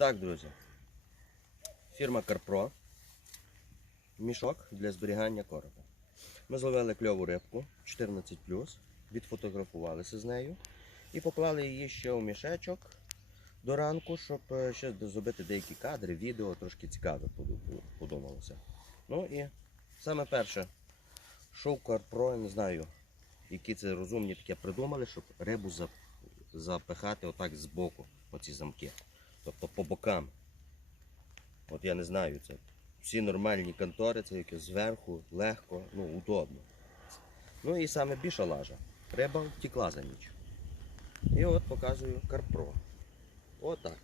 Так, друзі. Фірма Карпро. Мішок для зберігання коропа. Ми зловили кльову рибку 14 відфотографувалися з нею і поклали її ще у мішечок до ранку, щоб е, ще зробити деякі кадри, відео, трошки цікаве подумалося. Ну і саме перше, шоу Карпро, я не знаю, які це розумні таке придумали, щоб рибу запихати отак збоку, оці замки. Тобто по бокам. От я не знаю, це всі нормальні контори, це яке зверху, легко, ну, удобно. Ну і саме більша лажа. Риба втекла за ніч. І от показую Карпро. Отак.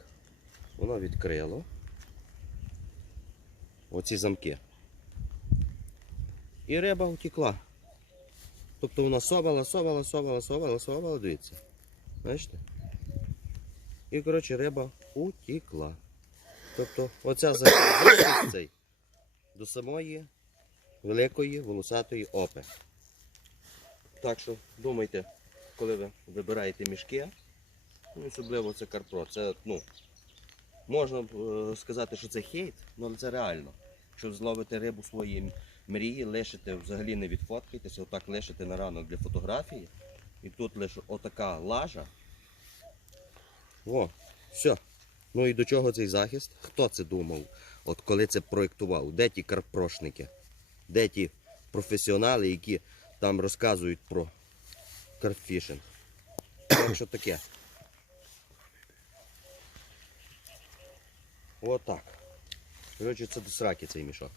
Воно відкрило. Оці замки. І риба втекла. Тобто вона совала, совала, совала, совала, совала, дивіться. Бачите? І, коротше, риба утікла. Тобто, оця цей до самої великої волосатої опи. Так що думайте, коли ви вибираєте мішки, ну, особливо це Карпро, це, ну, можна е, сказати, що це хейт, але це реально. Якщо зловите рибу своєї мрії, лишите, взагалі не відфоткайтеся, отак лишите на ранок для фотографії. І тут лише отака лажа. О, все. Ну і до чого цей захист? Хто це думав? От коли це проєктував? Де ті карпрошники? Де ті професіонали, які там розказують про карфішинг? Так що таке? Отак. Коротше, це до сраки цей мішок.